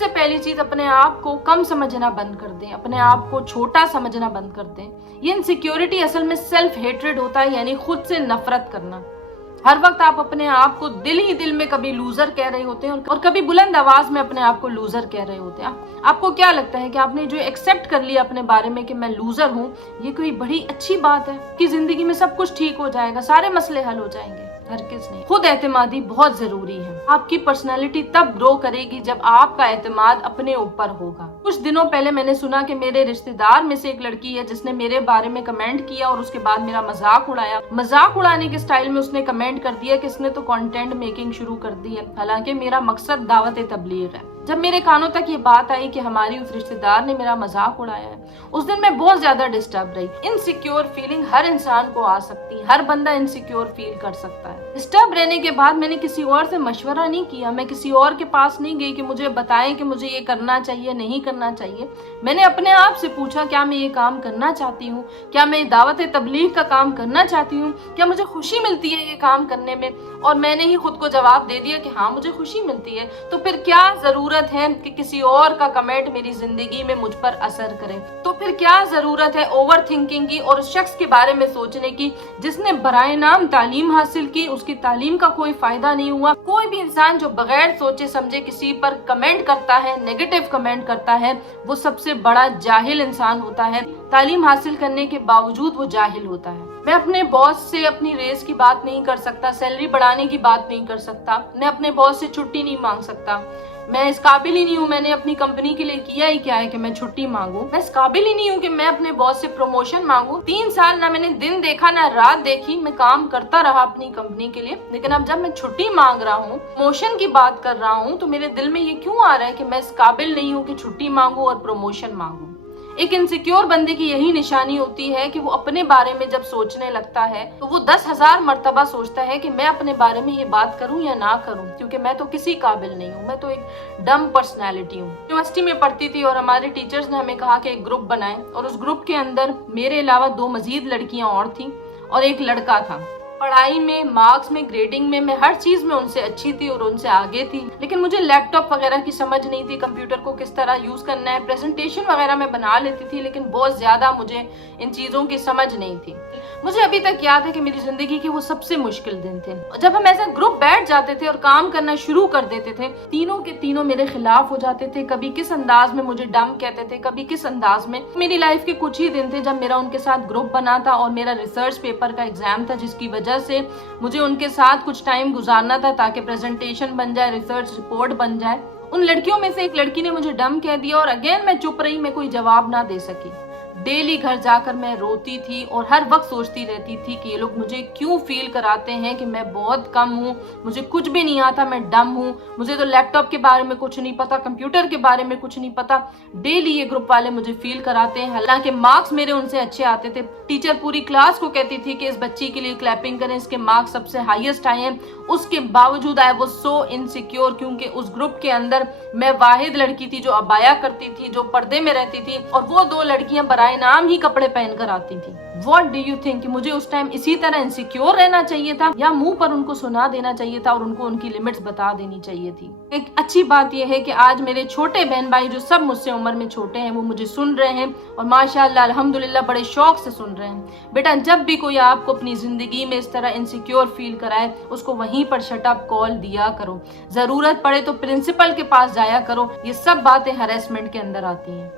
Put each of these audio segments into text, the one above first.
सबसे पहली चीज अपने आप को कम समझना बंद कर दें, अपने आप को छोटा समझना बंद कर दें। ये इनसिक्योरिटी असल में सेल्फ हेट्रेड होता है, यानी खुद से नफरत करना। हर वक्त आप अपने आप को दिल ही दिल में कभी लूजर कह रहे होते हैं और कभी बुलंद आवाज में अपने आप को लूजर कह रहे होते हैं। आपको क्या लगता है कि आपने जो एक्सेप्ट कर लिया अपने बारे में कि मैं लूजर हूँ, ये कोई बड़ी अच्छी बात है कि जिंदगी में सब कुछ ठीक हो जाएगा, सारे मसले हल हो जाएंगे? हरगिज़ नहीं। खुद एतमादी बहुत जरूरी है। आपकी पर्सनालिटी तब ग्रो करेगी जब आपका एतमाद अपने ऊपर होगा। कुछ दिनों पहले मैंने सुना कि मेरे रिश्तेदार में से एक लड़की है जिसने मेरे बारे में कमेंट किया और उसके बाद मेरा मजाक उड़ाया। मजाक उड़ाने के स्टाइल में उसने कमेंट कर दिया कि इसने तो कंटेंट मेकिंग शुरू कर दी है, हालांकि मेरा मकसद दावत तबलीग है। जब मेरे कानों तक ये बात आई कि हमारी उस रिश्तेदार ने मेरा मजाक उड़ाया है, उस दिन मैं बहुत ज्यादा डिस्टर्ब रही। इनसिक्योर फीलिंग हर इंसान को आ सकती है, हर बंदा इनसिक्योर फील कर सकता है। डिस्टर्ब रहने के बाद मैंने किसी और से मशवरा नहीं किया, मैं किसी और के पास नहीं गई कि मुझे बताएं कि मुझे ये करना चाहिए नहीं करना चाहिए। मैंने अपने आप से पूछा, क्या मैं ये काम करना चाहती हूँ? क्या मैं दावत तबलीग का काम करना चाहती हूँ? क्या मुझे खुशी मिलती है ये काम करने में? और मैंने ही खुद को जवाब दे दिया कि हाँ, मुझे खुशी मिलती है। तो फिर क्या जरूरत है कि किसी और का कमेंट मेरी जिंदगी में मुझ पर असर करे? तो फिर क्या जरूरत है ओवर थिंकिंग की और उस शख्स के बारे में सोचने की जिसने बराए नाम तालीम हासिल की, उसकी तालीम का कोई फायदा नहीं हुआ? कोई भी इंसान जो बगैर सोचे समझे किसी पर कमेंट करता है, नेगेटिव कमेंट करता है, वो सबसे बड़ा जाहिल इंसान होता है। तालीम हासिल करने के बावजूद वो जाहिल होता है। मैं अपने बॉस से अपनी रेस की बात नहीं कर सकता, सैलरी बढ़ाने की बात नहीं कर सकता, मैं अपने बॉस से छुट्टी नहीं मांग सकता। मैं इस काबिल ही नहीं हूँ, मैंने अपनी कंपनी के लिए किया ही क्या है कि मैं छुट्टी मांगू। मैं इस काबिल ही नहीं हूँ कि मैं अपने बॉस से प्रमोशन मांगू। 3 साल ना मैंने दिन देखा ना रात देखी, मैं काम करता रहा अपनी कंपनी के लिए, लेकिन अब जब मैं छुट्टी मांग रहा हूँ, प्रमोशन की बात कर रहा हूँ, तो मेरे दिल में ये क्यों आ रहा है कि मैं इस काबिल नहीं हूँ कि छुट्टी मांगू और प्रमोशन मांगू। एक इनसिक्योर बंदे की यही निशानी होती है कि वो अपने बारे में जब सोचने लगता है तो वो 10,000 मर्तबा सोचता है कि मैं अपने बारे में ये बात करूं या ना करूं, क्योंकि मैं तो किसी काबिल नहीं हूं, मैं तो एक डम पर्सनैलिटी हूं। यूनिवर्सिटी में पढ़ती थी और हमारे टीचर्स ने हमें कहा कि एक ग्रुप बनाएं, और उस ग्रुप के अंदर मेरे अलावा 2 मजीद लड़कियां और थी और एक लड़का था। पढ़ाई में, मार्क्स में, ग्रेडिंग में मैं हर चीज में उनसे अच्छी थी और उनसे आगे थी, लेकिन मुझे लैपटॉप वगैरह की समझ नहीं थी, कंप्यूटर को किस तरह यूज करना है। प्रेजेंटेशन वगैरह मैं बना लेती थी, लेकिन बहुत ज्यादा मुझे इन चीजों की समझ नहीं थी। मुझे अभी तक याद है कि मेरी जिंदगी के वो सबसे मुश्किल दिन थे जब हम ऐसा ग्रुप बैठ जाते थे और काम करना शुरू कर देते थे। तीनों के तीनों मेरे खिलाफ हो जाते थे, कभी किस अंदाज में मुझे डम कहते थे, कभी किस अंदाज में। मेरी लाइफ के कुछ ही दिन थे जब मेरा उनके साथ ग्रुप बना था और मेरा रिसर्च पेपर का एग्जाम था, जिसकी वजह से मुझे उनके साथ कुछ टाइम गुजारना था ताकि प्रेजेंटेशन बन जाए, रिसर्च रिपोर्ट बन जाए। उन लड़कियों में से एक लड़की ने मुझे डम कह दिया और अगेन मैं चुप रही, मैं कोई जवाब ना दे सकी। डेली घर जाकर मैं रोती थी और हर वक्त सोचती रहती थी कि ये लोग मुझे क्यों फील कराते हैं कि मैं बहुत कम हूँ, मुझे कुछ भी नहीं आता, मैं डम हूँ, मुझे तो लैपटॉप के बारे में कुछ नहीं पता, कंप्यूटर के बारे में कुछ नहीं पता। डेली ये ग्रुप वाले मुझे फील कराते हैं, हालांकि मार्क्स मेरे उनसे अच्छे आते थे। टीचर पूरी क्लास को कहती थी कि इस बच्ची के लिए क्लैपिंग करें, इसके मार्क्स सबसे हाईएस्ट आए हैं। उसके बावजूद आई वाज सो इनसिक्योर, क्योंकि उस ग्रुप के अंदर मैं वाहिद लड़की थी जो अबाया करती थी, जो पर्दे में रहती थी, और वो 2 लड़कियां बराए नाम ही कपड़े पहन कर आती थी। What do you think कि मुझे उस टाइम इसी तरह इनसिक्योर रहना चाहिए था, या मुंह पर उनको सुना देना चाहिए था और उनको उनकी लिमिट्स बता देनी चाहिए थी? एक अच्छी बात यह है कि आज मेरे छोटे बहन भाई जो सब मुझसे उम्र में छोटे हैं, वो मुझे सुन रहे हैं और माशाअल्लाह अल्हम्दुलिल्लाह बड़े शौक से सुन रहे हैं। बेटा, जब भी कोई आपको अपनी जिंदगी में इस तरह इनसिक्योर फील कराए, उसको वहीं पर शट अप कॉल दिया करो। जरूरत पड़े तो प्रिंसिपल के पास जाया करो। ये सब बातें हैरेसमेंट के अंदर आती हैं।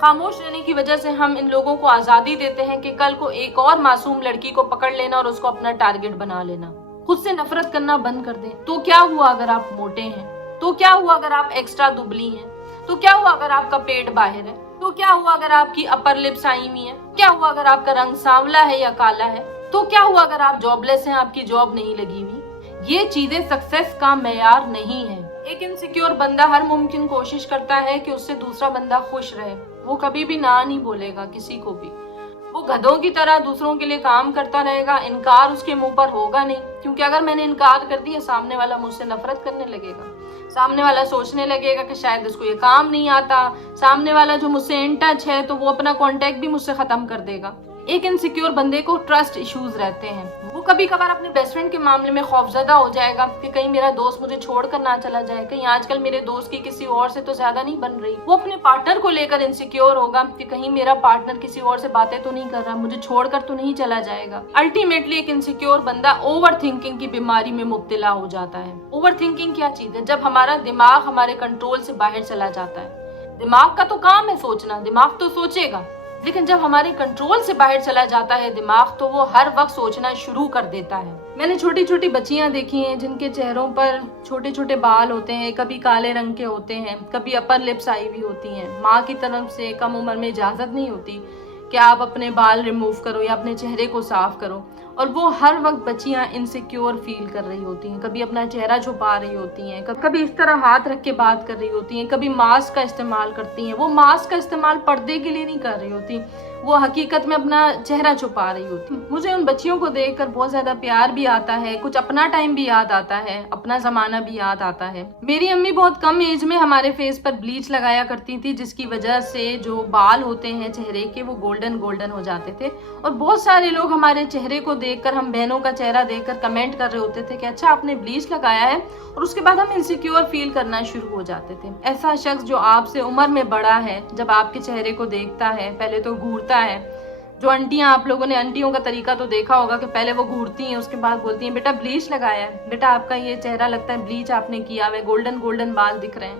खामोश रहने की वजह से हम इन लोगों को आजादी देते हैं कि कल को एक और मासूम लड़की को पकड़ लेना और उसको अपना टारगेट बना लेना। खुद से नफरत करना बंद कर दें। तो क्या हुआ अगर आप मोटे हैं? तो क्या हुआ अगर आप एक्स्ट्रा दुबली हैं? तो क्या हुआ अगर आपका पेट बाहर है? तो क्या हुआ अगर आपकी अपर लिप्स आई हुई है? क्या हुआ अगर आपका रंग सांवला है या काला है? तो क्या हुआ अगर आप जॉबलेस हैं, आपकी जॉब नहीं लगी हुई? ये चीजें सक्सेस का मेयार नहीं है। एक इनसिक्योर बंदा हर मुमकिन कोशिश करता है कि उससे दूसरा बंदा खुश रहे। वो कभी भी ना नहीं बोलेगा किसी को भी। वो गधों की तरह दूसरों के लिए काम करता रहेगा, इनकार उसके मुंह पर होगा नहीं, क्योंकि अगर मैंने इनकार कर दिया, सामने वाला मुझसे नफरत करने लगेगा। सामने वाला सोचने लगेगा कि शायद इसको ये काम नहीं आता। सामने वाला जो मुझसे इन टच है, तो वो अपना कांटेक्ट भी मुझसे खत्म कर देगा। एक इनसिक्योर बंदे को ट्रस्ट इश्यूज रहते हैं। वो कभी कभार अपने बेस्ट फ्रेंड के मामले में खौफजदा हो जाएगा कि कहीं मेरा दोस्त मुझे छोड़कर ना चला जाए, कहीं आजकल मेरे दोस्त की किसी और से तो ज्यादा नहीं बन रही। वो अपने पार्टनर को लेकर इनसिक्योर होगा कि कहीं मेरा पार्टनर किसी और से बातें तो नहीं कर रहा, मुझे छोड़कर तो नहीं चला जाएगा। अल्टीमेटली एक इनसिक्योर बंदा ओवर थिंकिंग की बीमारी में मुब्तला हो जाता है। ओवर थिंकिंग क्या चीज है? जब हमारा दिमाग हमारे कंट्रोल से बाहर चला जाता है। दिमाग का तो काम है सोचना, दिमाग तो सोचेगा, लेकिन जब हमारे कंट्रोल से बाहर चला जाता है दिमाग, तो वो हर वक्त सोचना शुरू कर देता है। मैंने छोटी छोटी बच्चियां देखी हैं जिनके चेहरों पर छोटे छोटे बाल होते हैं, कभी काले रंग के होते हैं, कभी अपर लिप्स आई हुई होती हैं। माँ की तरफ से कम उम्र में इजाजत नहीं होती कि आप अपने बाल रिमूव करो या अपने चेहरे को साफ करो, और वो हर वक्त बच्चियां इनसिक्योर फील कर रही होती हैं। कभी अपना चेहरा छुपा रही होती हैं, कभी इस तरह हाथ रख के बात कर रही होती हैं, कभी मास्क का इस्तेमाल करती हैं। वो मास्क का इस्तेमाल पर्दे के लिए नहीं कर रही होती, वो हकीकत में अपना चेहरा छुपा रही होती। मुझे उन बच्चियों को देखकर बहुत ज्यादा प्यार भी आता है, कुछ अपना टाइम भी याद आता है, अपना जमाना भी याद आता है। मेरी अम्मी बहुत कम एज में हमारे फेस पर ब्लीच लगाया करती थी, जिसकी वजह से जो बाल होते हैं चेहरे के वो गोल्डन गोल्डन हो जाते थे। और बहुत सारे लोग हमारे चेहरे को देखकर, हम बहनों का चेहरा देखकर कमेंट कर रहे होते थे कि अच्छा आपने ब्लीच लगाया है, और उसके बाद हम इनसिक्योर फील करना शुरू हो जाते थे। ऐसा शख्स जो आपसे उम्र में बड़ा है, जब आपके चेहरे को देखता है पहले तो घूरता है। जो आंटियां, आप लोगों ने आंटियों का तरीका तो देखा होगा कि पहले वो घूरती हैं, उसके बाद बोलती हैं बेटा ब्लीच लगाया है, बेटा आपका ये चेहरा लगता है ब्लीच आपने किया हुआ है, गोल्डन गोल्डन बाल दिख रहे हैं,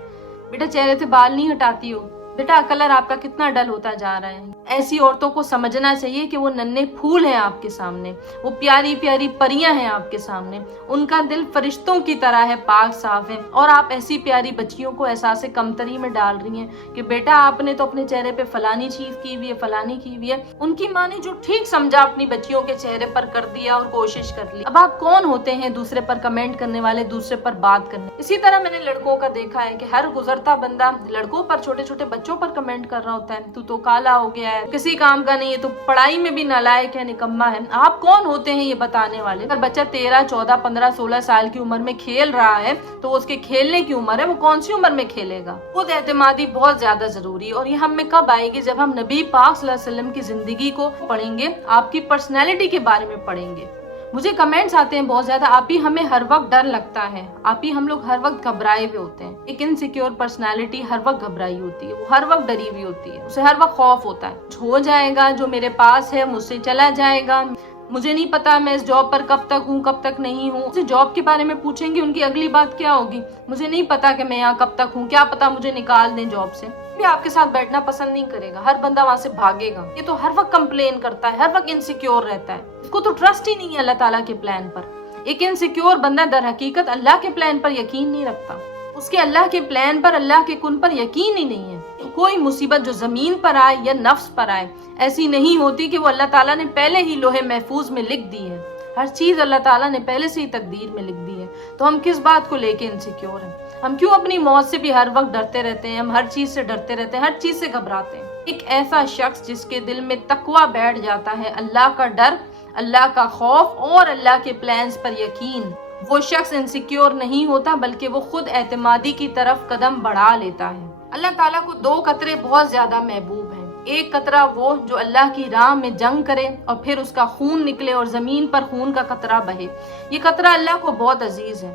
बेटा चेहरे से बाल नहीं हटाती हो, बेटा कलर आपका कितना डल होता जा रहा है। ऐसी औरतों को समझना चाहिए कि वो नन्हे फूल हैं आपके सामने, वो प्यारी प्यारी परियां हैं आपके सामने, उनका दिल फरिश्तों की तरह है, पाक साफ है। और आप ऐसी प्यारी बच्चियों को एहसास कमतरी में डाल रही हैं कि बेटा आपने तो अपने चेहरे पे फलानी चीज की हुई है, फलानी की हुई है। उनकी माँ ने जो ठीक समझा अपनी बच्चियों के चेहरे पर कर दिया और कोशिश कर ली। अब आप कौन होते हैं दूसरे पर कमेंट करने वाले, दूसरे पर बात करने। इसी तरह मैंने लड़कों का देखा है कि हर गुजरता बंदा लड़कों पर, छोटे छोटे बच्चों पर कमेंट कर रहा होता है, तू तो काला हो गया है, किसी काम का नहीं है, तो पढ़ाई में भी नालायक है, निकम्मा है। आप कौन होते हैं ये बताने वाले? अगर बच्चा 13, 14, 15, 16 साल की उम्र में खेल रहा है तो उसके खेलने की उम्र है, वो कौन सी उम्र में खेलेगा? खुद एतमादी बहुत ज्यादा जरूरी है। और ये हम में कब आएगी? जब हम नबी पाक सल्लल्लाहु अलैहि वसल्लम की जिंदगी को पढ़ेंगे, आपकी पर्सनैलिटी के बारे में पढ़ेंगे। मुझे कमेंट्स आते हैं बहुत ज्यादा, आप ही हमें हर वक्त डर लगता है, आप ही हम लोग हर वक्त घबराए हुए होते हैं। एक इनसिक्योर पर्सनालिटी हर वक्त घबराई होती है, वो हर वक्त डरी हुई होती है, उसे हर वक्त खौफ होता है हो जाएगा, जो मेरे पास है मुझसे चला जाएगा, मुझे नहीं पता मैं इस जॉब पर कब तक हूँ कब तक नहीं हूँ। मुझे जॉब के बारे में पूछेंगे, उनकी अगली बात क्या होगी? मुझे नहीं पता कि मैं यहाँ कब तक हूँ, क्या पता मुझे निकाल दें जॉब से। भी आपके साथ बैठना पसंद नहीं करेगा, हर बंदा वहां से भागेगा। ये तो हर वक्त कंप्लेन करता है, हर वक्त इनसिक्योर रहता है, इसको तो ट्रस्ट ही नहीं है अल्लाह ताला के प्लान पर। एक इनसिक्योर बंदा दर हकीकत अल्लाह के प्लान पर यकीन नहीं रखता, उसके अल्लाह के प्लान पर, अल्लाह के कुन पर यकीन ही नहीं है। कोई मुसीबत जो जमीन पर आए या नफ्स पर आए, ऐसी नहीं होती कि वो अल्लाह ताला ने पहले ही लोहे महफूज में लिख दी है। हर चीज अल्लाह ताला ने पहले से ही तकदीर में लिख दी है। तो हम किस बात को लेके इनसिक्योर हैं? हम क्यों अपनी मौत से भी हर वक्त डरते रहते हैं? हम हर चीज से डरते रहते हैं, हर चीज से घबराते हैं। एक ऐसा शख्स जिसके दिल में तकवा बैठ जाता है, अल्लाह का डर, अल्लाह का खौफ और अल्लाह के प्लान्स पर यकीन, वो शख्स इनसिक्योर नहीं होता, बल्कि वो खुद एतमादी की तरफ कदम बढ़ा लेता है। अल्लाह ताला को 2 कतरे बहुत ज्यादा महबूब हैं। एक कतरा वो जो अल्लाह की राह में जंग करे और फिर उसका खून निकले और जमीन पर खून का कतरा बहे, ये कतरा अल्लाह को बहुत अजीज है।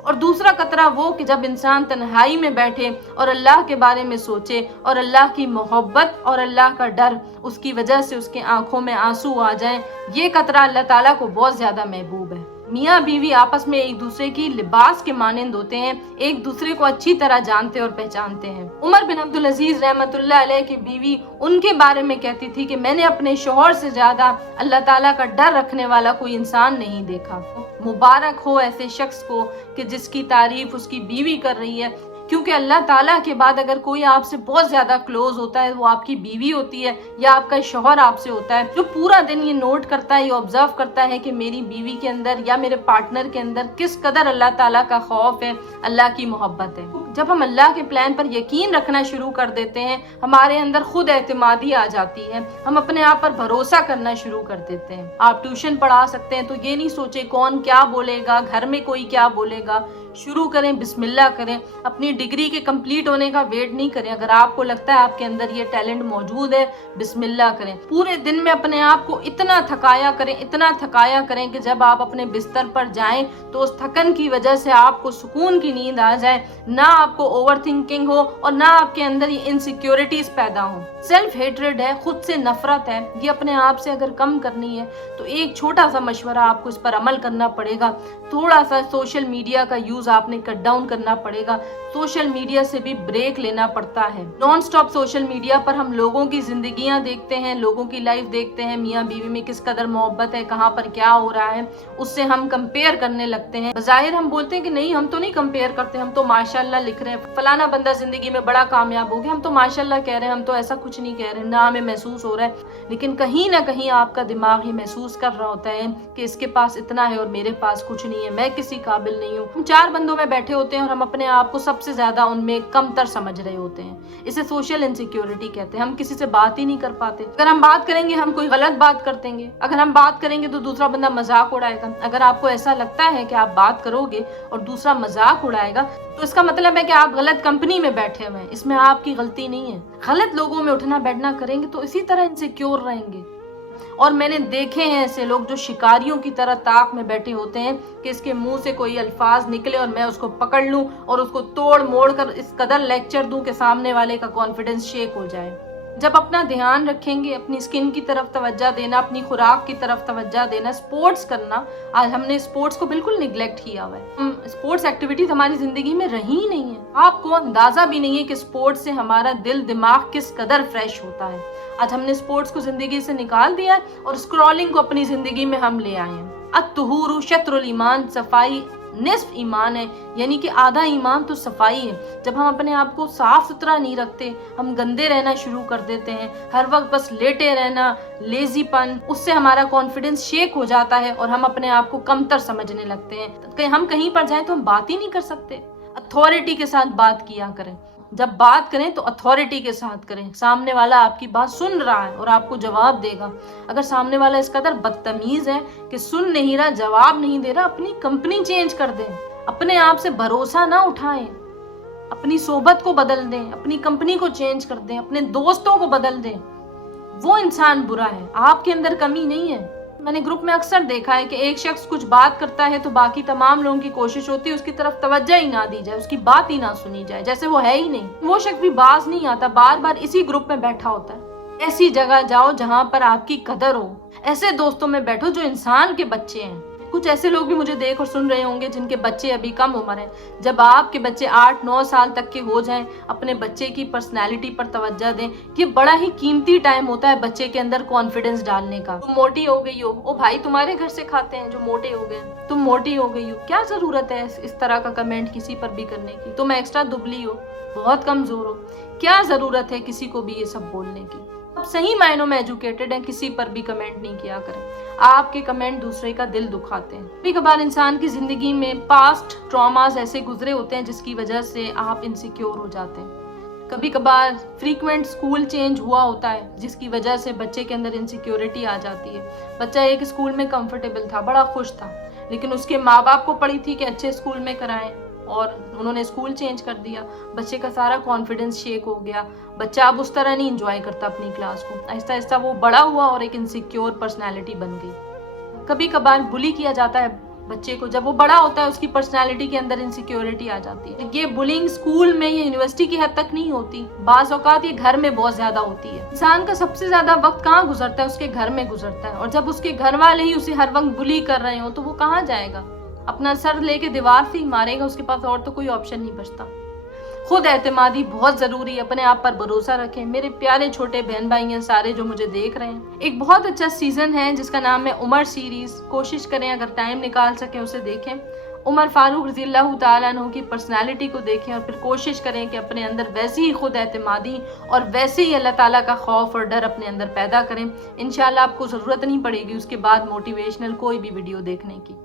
और दूसरा कतरा वो कि जब इंसान तन्हाई में बैठे और अल्लाह के बारे में सोचे और अल्लाह की मोहब्बत और अल्लाह का डर उसकी वजह से उसके आंखों में आंसू आ जाएं, ये कतरा अल्लाह ताला को बहुत ज्यादा महबूब है। मियाँ बीवी आपस में एक दूसरे की लिबास के मानंद होते हैं, एक दूसरे को अच्छी तरह जानते और पहचानते हैं। उमर बिन अब्दुल अजीज रहमतुल्लाह अलैह की बीवी उनके बारे में कहती थी कि मैंने अपने शौहर से ज्यादा अल्लाह ताला का डर रखने वाला कोई इंसान नहीं देखा। मुबारक हो ऐसे शख्स को कि जिसकी तारीफ उसकी बीवी कर रही है, क्योंकि अल्लाह ताला के बाद अगर कोई आपसे बहुत ज्यादा क्लोज होता है वो आपकी बीवी होती है या आपका शौहर आपसे होता है, जो पूरा दिन ये नोट करता है, ये ऑब्जर्व करता है कि मेरी बीवी के अंदर या मेरे पार्टनर के अंदर किस कदर अल्लाह ताला का खौफ है, अल्लाह की मोहब्बत है। जब हम अल्लाह के प्लान पर यकीन रखना शुरू कर देते हैं, हमारे अंदर खुद एतमादी आ जाती है, हम अपने आप पर भरोसा करना शुरू कर देते हैं। आप ट्यूशन पढ़ा सकते हैं तो ये नहीं सोचे कौन क्या बोलेगा, घर में कोई क्या बोलेगा, शुरू करें, बिस्मिल्लाह करें। अपनी डिग्री के कंप्लीट होने का वेट नहीं करें। अगर आपको लगता है आपके अंदर ये टैलेंट मौजूद है, बिस्मिल्लाह करें। पूरे दिन में अपने आप को इतना थकाया करें कि जब आप अपने बिस्तर पर जाएं तो उस थकन की वजह से आपको सुकून की नींद आ जाए, ना आपको ओवर थिंकिंग हो और ना आपके अंदर ये इनसिक्योरिटीज पैदा हो। सेल्फ हेट्रेड है, खुद से नफरत है, ये अपने आप से अगर कम करनी है तो एक छोटा सा मशवरा आपको इस पर अमल करना पड़ेगा। थोड़ा सा सोशल मीडिया का यूज आपने कट डाउन करना पड़ेगा। सोशल मीडिया से भी ब्रेक लेना पड़ता है। नॉन स्टॉप सोशल मीडिया पर हम लोगों की जिंदगियां देखते हैं, लोगों की लाइफ देखते हैं, मियाँ बीवी में किस कदर मोहब्बत है, कहाँ पर क्या हो रहा है, उससे हम कंपेयर करने लगते हैं। बज़ाहिर हम बोलते हैं कि नहीं, हम तो नहीं कंपेयर करते, हम तो माशाल्लाह लिख रहे हैं, फलाना बंदा जिंदगी में बड़ा कामयाब हो गया, हम तो माशाल्लाह कह रहे हैं, हम तो ऐसा कुछ नहीं कह रहे, ना हमें महसूस हो रहा है। लेकिन कहीं ना कहीं आपका दिमाग ये महसूस कर रहा होता है कि इसके पास इतना है और मेरे पास कुछ नहीं है, मैं किसी काबिल नहीं हूँ। हम 4 बंदों में बैठे होते हैं और हम अपने आप को सबसे ज्यादा उनमें कमतर समझ रहे होते हैं। इसे सोशल इनसिक्योरिटी कहते हैं। हम किसी से बात ही नहीं कर पाते। अगर हम बात करेंगे हम कोई गलत बात कर देंगे, अगर हम बात करेंगे तो दूसरा बंदा मजाक उड़ाएगा। अगर आपको ऐसा लगता है कि आप बात करोगे और दूसरा मजाक उड़ाएगा तो इसका मतलब है कि आप गलत कंपनी में बैठे हुए हैं, इसमें आपकी गलती नहीं है। गलत लोगों में उठना बैठना करेंगे तो इसी तरह इनसिक्योर रहेंगे। और मैंने देखे हैं ऐसे लोग जो शिकारियों की तरह ताक में बैठे होते हैं कि इसके मुंह से कोई अल्फाज निकले और मैं उसको पकड़ लूं और उसको तोड़ मोड़ कर इस कदर लेक्चर दूं कि सामने वाले का कॉन्फिडेंस शेक हो जाए। जब अपना ध्यान रखेंगे, अपनी स्किन की तरफ तवज्जो देना, अपनी खुराक की तरफ तवज्जो देना, स्पोर्ट्स करना। आज हमने स्पोर्ट्स को बिल्कुल निगलेक्ट किया हुआ है। स्पोर्ट्स एक्टिविटीज हमारी जिंदगी में रही ही नहीं है। आपको अंदाजा भी नहीं है कि स्पोर्ट्स से हमारा दिल दिमाग किस कदर फ्रेश होता है। आज हमने स्पोर्ट्स को जिंदगी से निकाल दिया है और स्क्रॉलिंग को अपनी जिंदगी में हम ले आए हैं। अत्तुहूरु शत्रुल ईमान, सफाई निस्फ ईमान है, यानी कि आधा ईमान तो सफाई है। जब हम अपने आप को साफ सुथरा नहीं रखते, हम गंदे रहना शुरू कर देते हैं, हर वक्त बस लेटे रहना, लेजीपन, उससे हमारा कॉन्फिडेंस शेक हो जाता है और हम अपने आप को कमतर समझने लगते हैं। हम कहीं पर जाएं तो हम बात ही नहीं कर सकते। अथॉरिटी के साथ बात किया करें। जब बात करें तो अथॉरिटी के साथ करें। सामने वाला आपकी बात सुन रहा है और आपको जवाब देगा। अगर सामने वाला इस कदर बदतमीज है कि सुन नहीं रहा, जवाब नहीं दे रहा, अपनी कंपनी चेंज कर दें। अपने आप से भरोसा ना उठाएं, अपनी सोबत को बदल दें, अपनी कंपनी को चेंज कर दें, अपने दोस्तों को बदल दें। वो इंसान बुरा है, आपके अंदर कमी नहीं है। मैंने ग्रुप में अक्सर देखा है कि एक शख्स कुछ बात करता है तो बाकी तमाम लोगों की कोशिश होती है उसकी तरफ तवज्जो ही ना दी जाए, उसकी बात ही ना सुनी जाए, जैसे वो है ही नहीं। वो शख्स भी बाज नहीं आता, बार बार इसी ग्रुप में बैठा होता है। ऐसी जगह जाओ जहां पर आपकी कदर हो, ऐसे दोस्तों में बैठो जो इंसान के बच्चे हैं। कुछ ऐसे लोग भी मुझे देख और सुन रहे होंगे जिनके बच्चे अभी कम उम्र हैं। जब आपके बच्चे 8-9 साल तक के हो जाएं, अपने बच्चे की पर्सनैलिटी पर तवज्जो दें। ये बड़ा ही कीमती टाइम होता है बच्चे के अंदर कॉन्फिडेंस डालने का। तुम मोटी हो गई हो, ओ भाई तुम्हारे घर से खाते हैं जो मोटे हो गए, तुम मोटी हो गई हो, क्या जरूरत है इस तरह का कमेंट किसी पर भी करने की। तुम एक्स्ट्रा दुबली हो, बहुत कमजोर हो, क्या जरूरत है किसी को भी ये सब बोलने की। आप सही मायनों में एजुकेटेड हैं, किसी पर भी कमेंट नहीं किया करें। आपके कमेंट दूसरे का दिल दुखाते हैं। कभी कभार इंसान की जिंदगी में पास्ट ट्रॉमास ऐसे गुजरे होते हैं जिसकी वजह से आप इनसिक्योर हो जाते हैं। कभी कभार फ्रीक्वेंट स्कूल चेंज हुआ होता है जिसकी वजह से बच्चे के अंदर इनसिक्योरिटी आ जाती है। बच्चा एक स्कूल में कंफर्टेबल था, बड़ा खुश था, लेकिन उसके माँ बाप को पड़ी थी कि अच्छे स्कूल में कराएं और उन्होंने स्कूल चेंज कर दिया। बच्चे का सारा कॉन्फिडेंस शेक हो गया। बच्चा अब उस तरह नहीं एंजॉय करता अपनी क्लास को। आहिस्ता आहिस्ता वो बड़ा हुआ और एक इनसिक्योर पर्सनैलिटी बन गई। कभी कभार बुली किया जाता है बच्चे को। जब वो बड़ा होता है उसकी पर्सनैलिटी के अंदर इनसिक्योरिटी आ जाती है। ये बुलिंग स्कूल में या यूनिवर्सिटी की हद तक नहीं होती, बाज़ औकात ये घर में बहुत ज्यादा होती है। इंसान का सबसे ज्यादा वक्त कहाँ गुजरता है? उसके घर में गुजरता है। और जब उसके घर वाले ही उसे हर वक्त बुली कर रहे हो तो वो कहाँ जाएगा? अपना सर लेके दीवार से ही मारेगा, उसके पास और तो कोई ऑप्शन नहीं बचता। खुद एतमादी बहुत जरूरी है, अपने आप पर भरोसा रखें। मेरे प्यारे छोटे बहन भाई हैं सारे जो मुझे देख रहे हैं, एक बहुत अच्छा सीजन है जिसका नाम है उमर सीरीज। कोशिश करें अगर टाइम निकाल सकें उसे देखें। उमर फारूक रज़ियल्लाहु ताला अन्हु की पर्सनालिटी को देखें और फिर कोशिश करें कि अपने अंदर वैसी ही खुद एतमादी और वैसे ही अल्लाह ताला का खौफ और डर अपने अंदर पैदा करें। इंशाल्लाह आपको ज़रूरत नहीं पड़ेगी उसके बाद मोटिवेशनल कोई भी वीडियो देखने की।